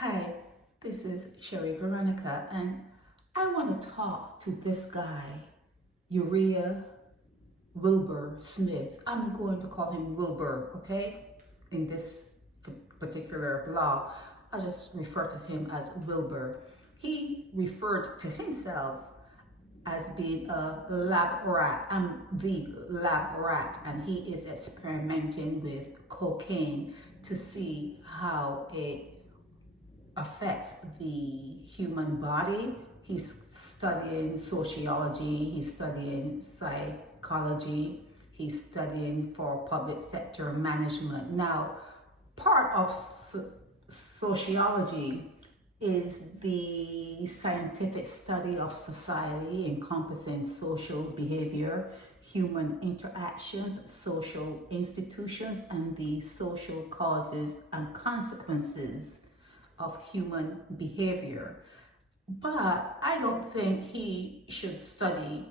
Hi, this is Sherry Veronica, and I want to talk to this guy, Uriah Wilbur Smith. I'm going to call him Wilbur, okay? In this particular blog, I just refer to him as Wilbur. He referred to himself as being a lab rat. I'm the lab rat, and he is experimenting with cocaine to see how it affects the human body. He's studying sociology, he's studying psychology, he's studying for public sector management. Now, part of sociology is the scientific study of society encompassing social behavior, human interactions, social institutions, and the social causes and consequences of human behavior. But I don't think he should study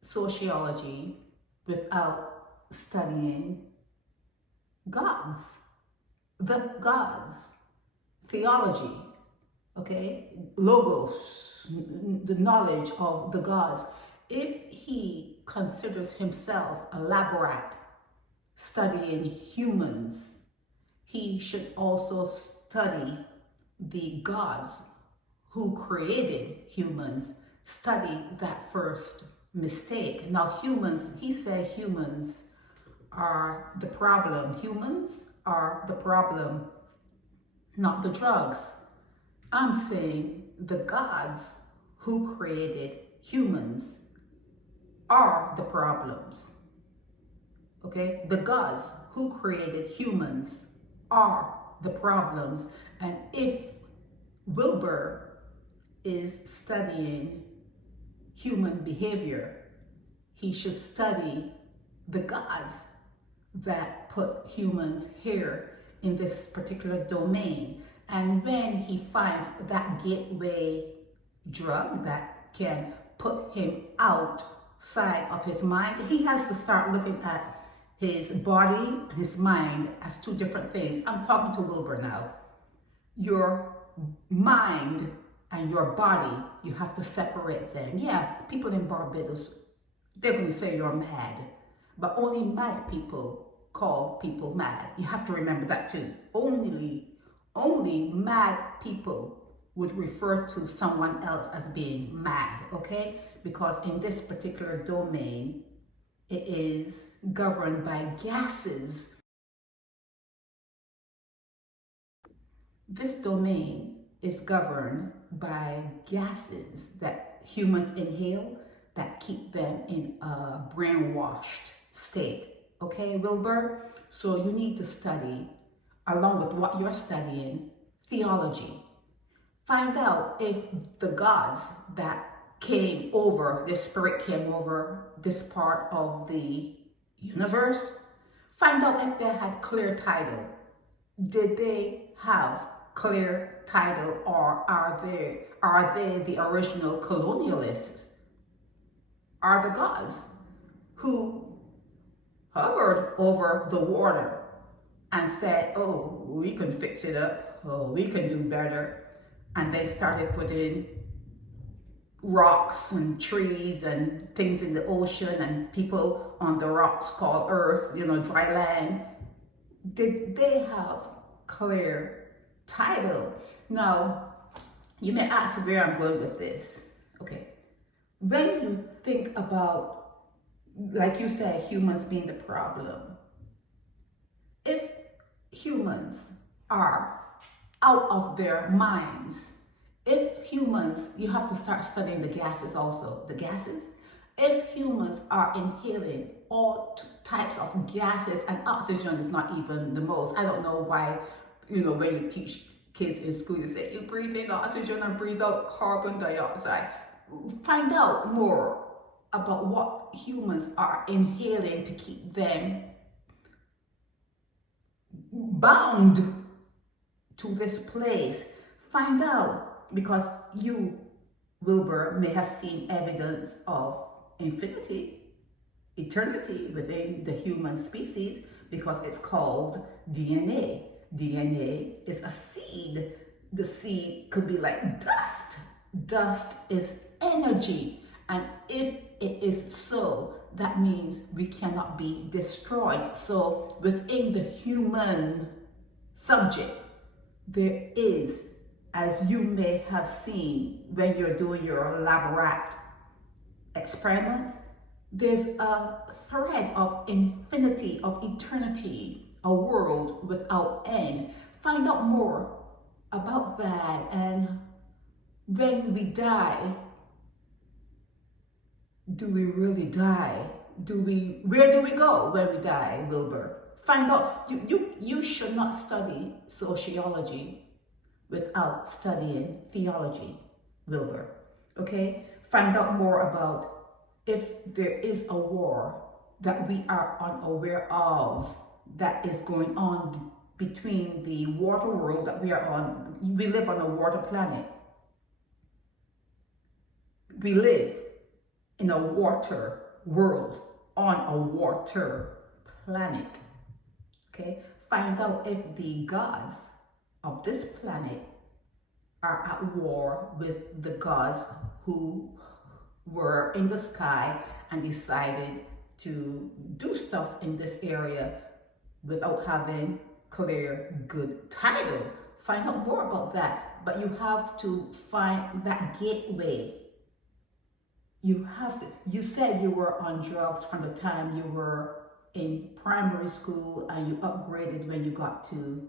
sociology without studying gods, the gods, theology, okay, logos, the knowledge of the gods. If he considers himself a lab rat studying humans, he should also study the gods who created humans, study that first mistake. Now humans, he said humans are the problem. Humans are the problem, not the drugs. I'm saying the gods who created humans are the problems. Okay, the gods who created humans are the problems. And if Wilbur is studying human behavior, he should study the gods that put humans here in this particular domain. And when he finds that gateway drug that can put him outside of his mind, he has to start looking at his body and his mind as two different things. I'm talking to Wilbur now. Your mind and your body, you have to separate them. Yeah, people in Barbados, they're going to say you're mad, but only mad people call people mad. You have to remember that too. Only mad people would refer to someone else as being mad, okay? Because in this particular domain, it is governed by gases. This domain is governed by gases that humans inhale that keep them in a brainwashed state. Okay, Wilbur? So you need to study, along with what you're studying, theology. Find out if the gods that came over, this spirit came over this part of the universe, find out if they had clear title. Did they have clear title, or are they the original colonialists? Are the gods who hovered over the water and said, oh, we can fix it up, oh, we can do better, and they started putting rocks and trees and things in the ocean and people on the rocks called earth, dry land? Did they have clear title? Now, you may ask where I'm going with this. Okay, when you think about, like you said, humans being the problem, if humans are out of their minds, if humans, you have to start studying the gases also, the gases. If humans are inhaling all types of gases, and oxygen is not even the most. I don't know why, when you teach kids in school, you say, you breathe in oxygen and breathe out carbon dioxide. Find out more about what humans are inhaling to keep them bound to this place. Find out. Because you, Wilbur, may have seen evidence of infinity, eternity within the human species, because it's called DNA. DNA is a seed. The seed could be like dust. Dust is energy. And if it is so, that means we cannot be destroyed. So within the human subject, there is, as you may have seen when you're doing your elaborate experiments, there's a thread of infinity, of eternity, a world without end. Find out more about that. And when we die, do we really die? Where do we go when we die, Wilbur? Find out. You should not study sociology without studying theology, Wilbur. Okay? Find out more about if there is a war that we are unaware of that is going on between the water world that we are on. We live on a water planet. We live in a water world on a water planet. Okay? Find out if the gods of this planet are at war with the gods who were in the sky and decided to do stuff in this area without having clear good title. Find out more about that, but you have to find that gateway. You said you were on drugs from the time you were in primary school and you upgraded when you got to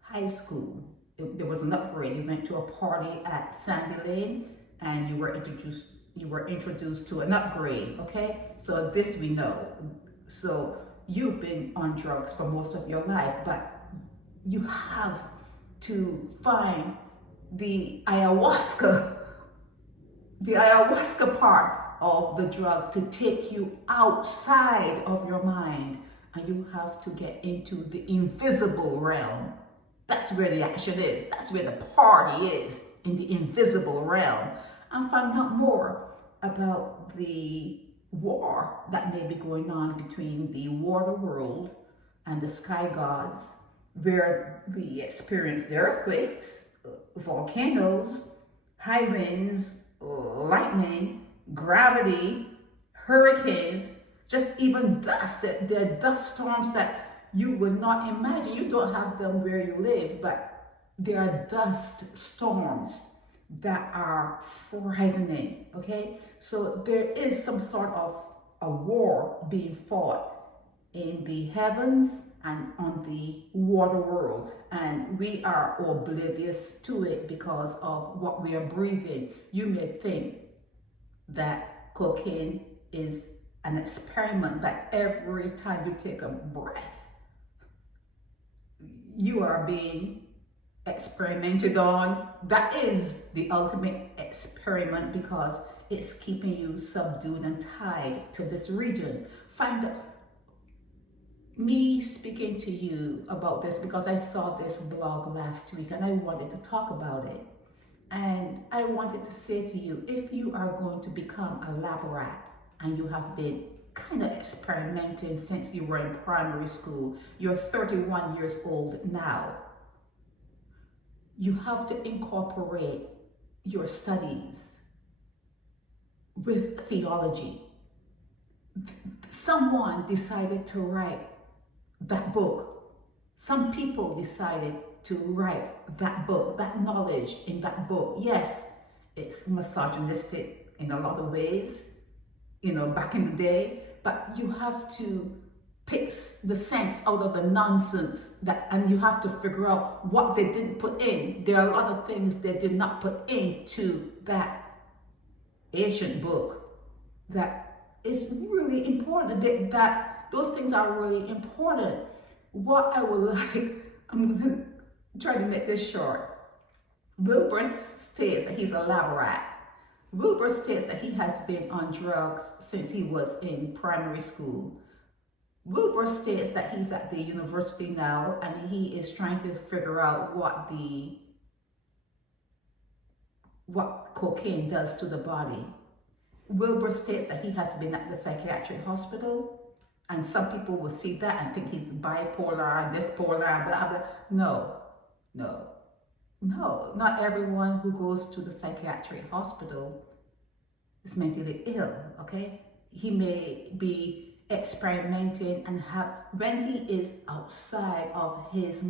high school. There was an upgrade. You went to a party at Sandy Lane and you were introduced to an upgrade, okay? So this we know. So you've been on drugs for most of your life, but you have to find the ayahuasca part of the drug to take you outside of your mind, and you have to get into the invisible realm. That's where the action is. That's where the party is, in the invisible realm. And find out more about the war that may be going on between the water world and the sky gods, where we experience the earthquakes, volcanoes, high winds, lightning, gravity, hurricanes, just even dust. There are dust storms that you would not imagine. You don't have them where you live, but there are dust storms that are frightening, okay? So there is some sort of a war being fought in the heavens and on the water world, and we are oblivious to it because of what we are breathing. You may think that cocaine is an experiment, but every time you take a breath, you are being experimented on. That is the ultimate experiment because it's keeping you subdued and tied to this region. Find me speaking to you about this because I saw this blog last week and I wanted to talk about it. And I wanted to say to you, if you are going to become a lab rat and you have been kind of experimenting since you were in primary school, you're 31 years old now, you have to incorporate your studies with theology. Someone decided to write that book. Some people decided to write that book, that knowledge in that book. Yes, it's misogynistic in a lot of ways, back in the day, but you have to pick the sense out of the nonsense and you have to figure out what they didn't put in. There are a lot of things they did not put into that ancient book that is really important, that those things are really important. What I would like, I'm going to try to make this short. Wilbur states that he's a lab rat. Wilbur states that he has been on drugs since he was in primary school. Wilbur states that he's at the university now and he is trying to figure out what cocaine does to the body. Wilbur states that he has been at the psychiatric hospital And some people will see that and think he's bipolar, this polar, blah, blah. No, no, no. Not everyone who goes to the psychiatric hospital is mentally ill, okay? He may be experimenting and when he is outside of his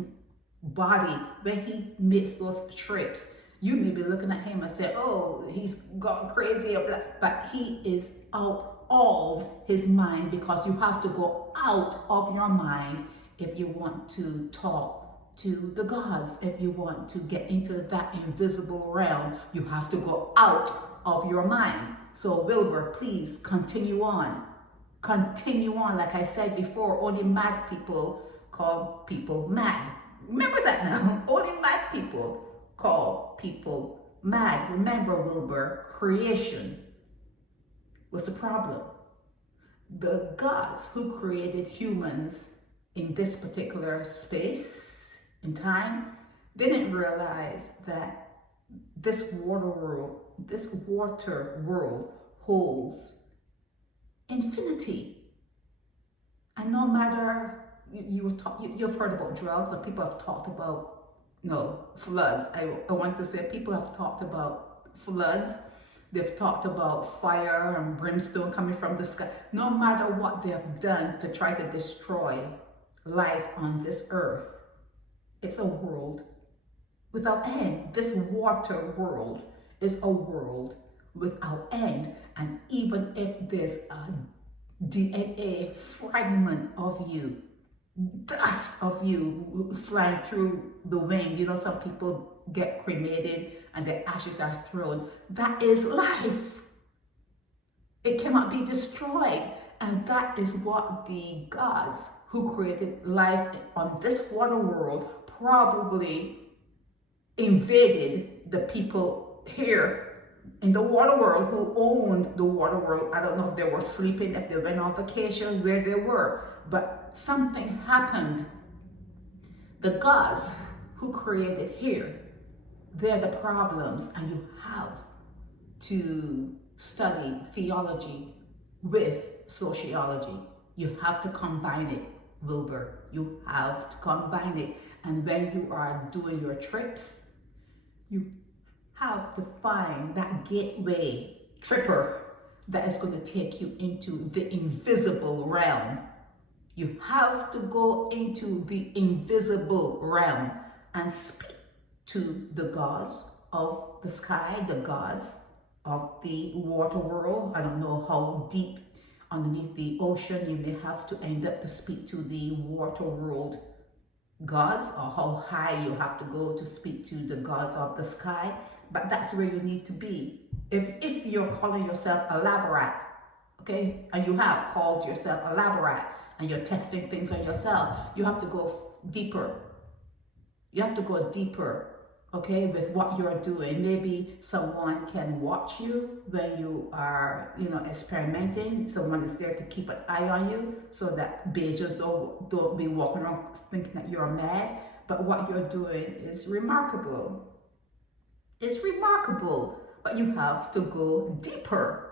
body, when he makes those trips, you may be looking at him and say, oh, he's gone crazy, but he is out of his mind, because you have to go out of your mind if you want to talk to the gods. If you want to get into that invisible realm, you have to go out of your mind. So Wilbur, please continue on. Continue on. Like I said before, only mad people call people mad. Remember that now. Only mad people call people mad. Remember, Wilbur, creation was the problem. The gods who created humans in this particular space in time didn't realize that this water world holds infinity. And no matter, you've heard about drugs, and people have talked about, floods. I want to say people have talked about floods. They've talked about fire and brimstone coming from the sky. No matter what they've done to try to destroy life on this earth, it's a world without end. This water world is a world without end. And even if there's a DNA fragment of you, dust of you flying through the wind, some people get cremated and their ashes are thrown. That is life. It cannot be destroyed. And that is what the gods who created life on this water world probably invaded the people here in the water world who owned the water world. I don't know if they were sleeping, if they went on vacation, where they were, but something happened. The gods who created here, they're the problems, and you have to study theology with sociology. You have to combine it, Wilbur. You have to combine it. And when you are doing your trips, you have to find that gateway tripper that is going to take you into the invisible realm. You have to go into the invisible realm and speak to the gods of the sky, the gods of the water world. I don't know how deep underneath the ocean you may have to end up to speak to the water world gods, or how high you have to go to speak to the gods of the sky. But that's where you need to be. If you're calling yourself a laborat, okay, and you have called yourself a laborat, and you're testing things on yourself, you have to go deeper. You have to go deeper, okay, with what you're doing. Maybe someone can watch you when you are, experimenting. Someone is there to keep an eye on you so that beggars don't be walking around thinking that you're mad. But what you're doing is remarkable. It's remarkable, but you have to go deeper.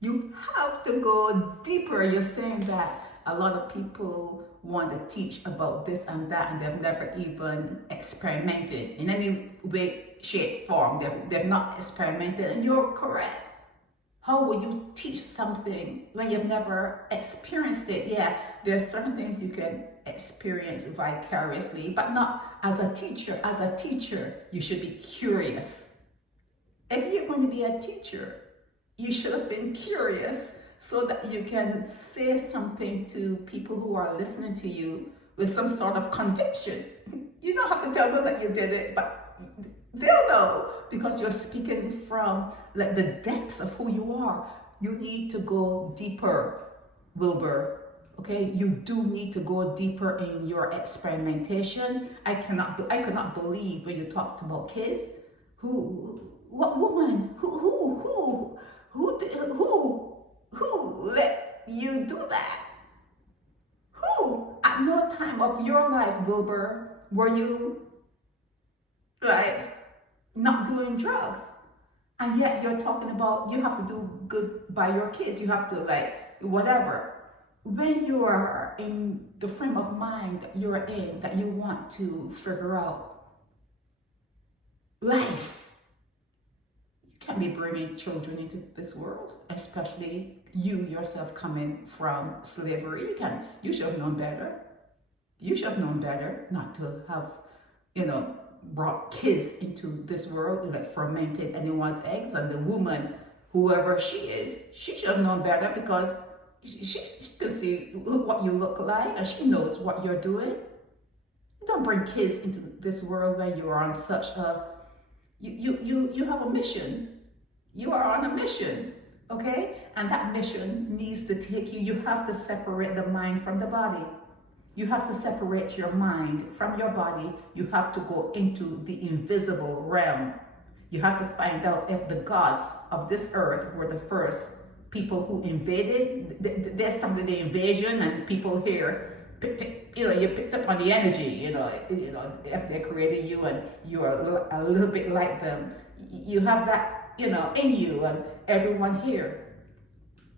You have to go deeper. You're saying that a lot of people want to teach about this and that, and they've never even experimented in any way, shape, form. They've not experimented, and you're correct. How will you teach something when you've never experienced it? Yeah, there's certain things you can experience vicariously, but not as a teacher. As a teacher, you should be curious. If you're going to be a teacher, you should have been curious, so that you can say something to people who are listening to you with some sort of conviction. You don't have to tell them that you did it, but they'll know, because you're speaking from the depths of who you are. You need to go deeper, Wilbur. Okay, you do need to go deeper in your experimentation. I could not believe when you talked about kids. What woman? Who let you do that? Who? At no time of your life, Wilbur, were you not doing drugs. And yet you're talking about you have to do good by your kids. You have to whatever. when you are in the frame of mind that you're in, that you want to figure out life, you can't be bringing children into this world, especially you yourself coming from slavery. You should have known better. You should have known better not to have, brought kids into this world, like fermented anyone's eggs. And the woman, whoever she is, she should have known better, because she can see what you look like, and she knows what you're doing. You don't bring kids into this world when you are on such a, you have a mission. You are on a mission, okay? And that mission needs to take you. You have to separate the mind from the body. You have to separate your mind from your body. You have to go into the invisible realm. You have to find out if the gods of this earth were the first people who invaded. There's some of the invasion, and people here you picked up on the energy. If they created you and you are a little bit like them, you have that in you. And everyone here,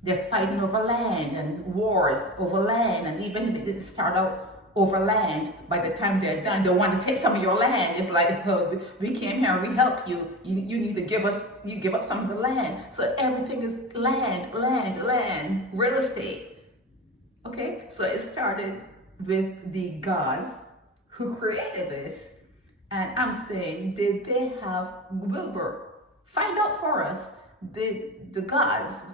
they're fighting over land and wars over land, and even if it didn't start out over land, by the time they're done, they want to take some of your land. It's like, oh, we came here and we help you. You need to give up some of the land. So everything is land, real estate. Okay, so it started with the gods who created this, and I'm saying, did they have Wilbur? Find out for us. The gods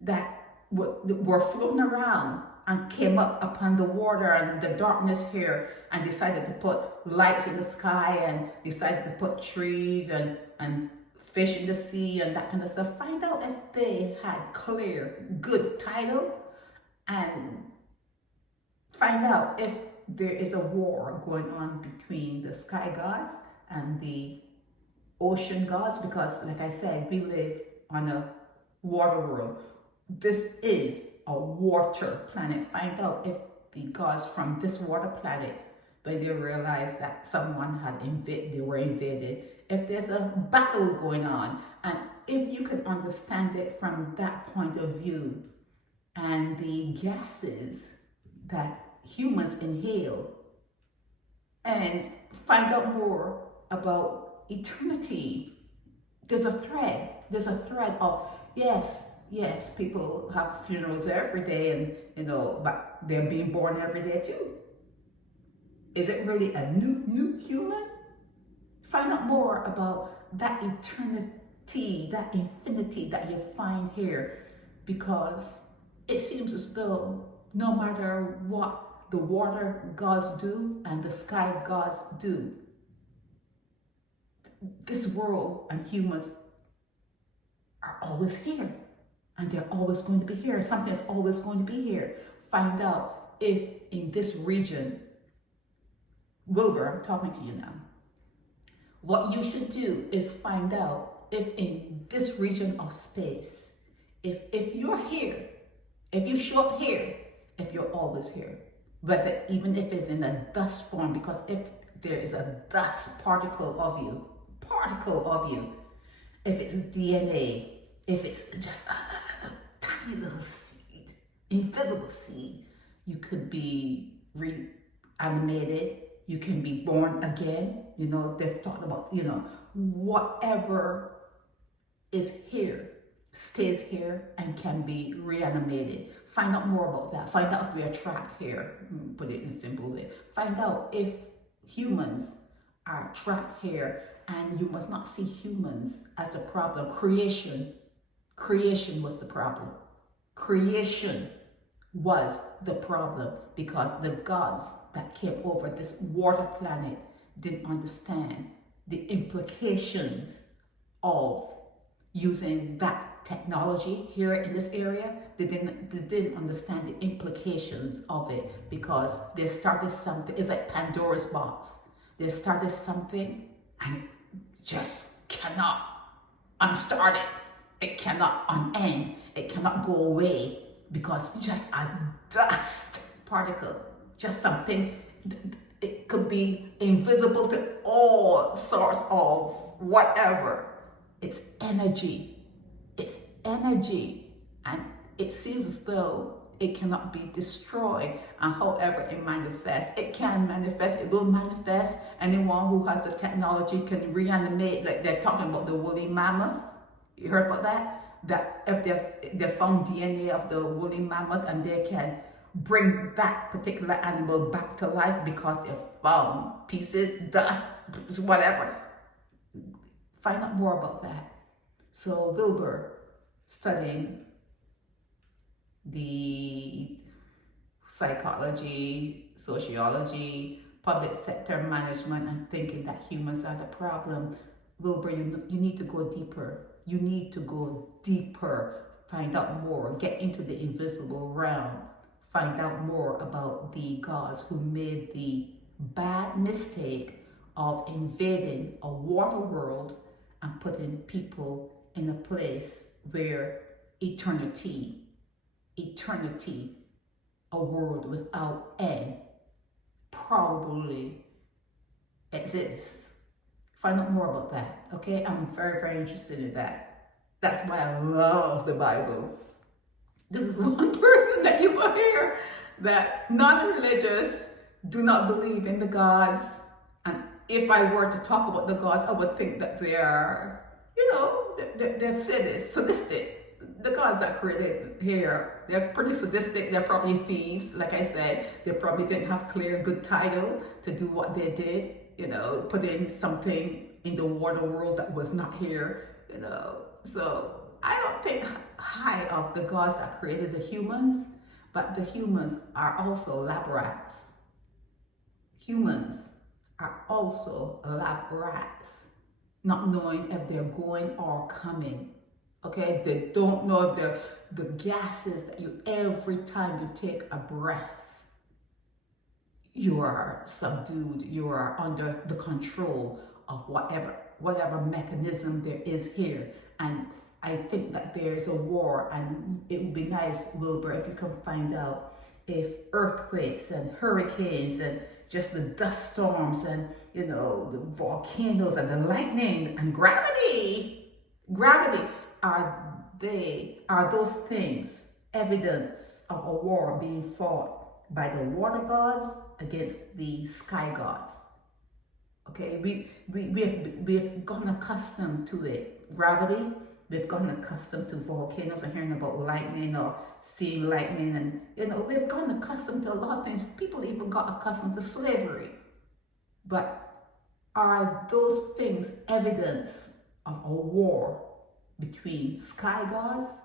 that were floating around and came up upon the water and the darkness here, and decided to put lights in the sky, and decided to put trees and fish in the sea and that kind of stuff. Find out if they had clear, good title, and find out if there is a war going on between the sky gods and the ocean gods, because like I said, we live on a water world. This is a water planet. Find out if the gods from this water planet, when they realized that someone they were invaded, if there's a battle going on, and if you can understand it from that point of view, and the gases that humans inhale, and find out more about eternity. There's a thread of, yes, people have funerals every day, and but they're being born every day too. Is it really a new human? Find out more about that eternity, that infinity that you find here, because it seems as though no matter what the water gods do and the sky gods do, this world and humans are always here, and they're always going to be here. Something's always going to be here. Find out if in this region, Wilbur, I'm talking to you now. What you should do is find out if in this region of space, if you're here, if you show up here, if you're always here, but even if it's in a dust form, because if there is a dust particle of you, if it's DNA, if it's just a tiny little seed, invisible seed, you could be reanimated, you can be born again. They've talked about, whatever is here stays here and can be reanimated. Find out more about that. Find out if we are trapped here, put it in a simple way. Find out if humans are trapped here, and you must not see humans as a problem. Creation was the problem. Creation was the problem, because the gods that came over this water planet didn't understand the implications of using that technology here in this area. They didn't understand the implications of it, because they started something. It's like Pandora's box. They started something and it just cannot unstart it. It cannot unend. It cannot go away, because just a dust particle, just something, it could be invisible to all sorts of whatever. It's energy. And it seems as though It cannot be destroyed. And however it manifests, it can manifest, it will manifest. Anyone who has the technology can reanimate, like they're talking about the woolly mammoth. You heard about that? That if they found DNA of the woolly mammoth and they can bring that particular animal back to life because they found pieces, dust, whatever. Find out more about that. So Wilbur, studying the psychology, sociology, public sector management, and thinking that humans are the problem. Wilbur, you need to go deeper. You need to go deeper. Find out more. Get into the invisible realm. Find out more about the gods who made the bad mistake of invading a water world and putting people in a place where eternity, a world without end, probably exists. Find out more about that, okay? I'm very, very interested in that. That's why I love the Bible. This is one person that you will hear that non-religious do not believe in the gods. And if I were to talk about the gods, I would think that they are, they're sadistic. The gods that created here, they're pretty sadistic. They're probably thieves. Like I said, they probably didn't have clear good title to do what they did. Put in something in the water world that was not here. So I don't think high of the gods that created the humans, but the humans are also lab rats. Humans are also lab rats, not knowing if they're going or coming. Okay, they don't know if they're the gases that every time you take a breath, you are subdued, you are under the control of whatever mechanism there is here. And I think that there's a war, and it would be nice, Wilbur, if you can find out if earthquakes and hurricanes and just the dust storms and, the volcanoes and the lightning and gravity, are those things evidence of a war being fought by the water gods against the sky gods? Okay, we've gotten accustomed to it. Gravity, we've gotten accustomed to volcanoes and hearing about lightning or seeing lightning, and we've gotten accustomed to a lot of things. People even got accustomed to slavery. But are those things evidence of a war between sky gods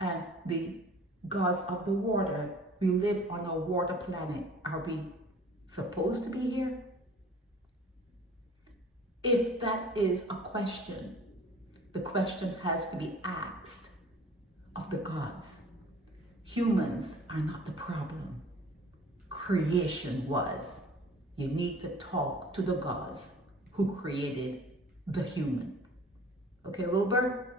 and the gods of the water? We live on a water planet. Are we supposed to be here? If that is a question, the question has to be asked of the gods. Humans are not the problem. Creation was. You need to talk to the gods who created the human. Okay, Wilbur?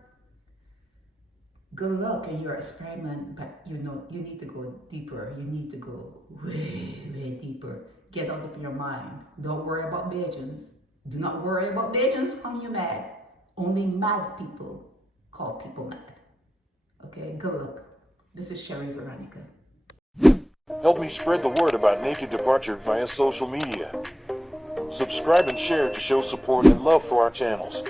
Good luck in your experiment, but you need to go deeper. You need to go way, way deeper. Get out of your mind. Don't worry about Bajans. Do not worry about Bajans calling you mad. Only mad people call people mad. Okay, good luck. This is Sherry Veronica. Help me spread the word about Naked Departure via social media. Subscribe and share to show support and love for our channels.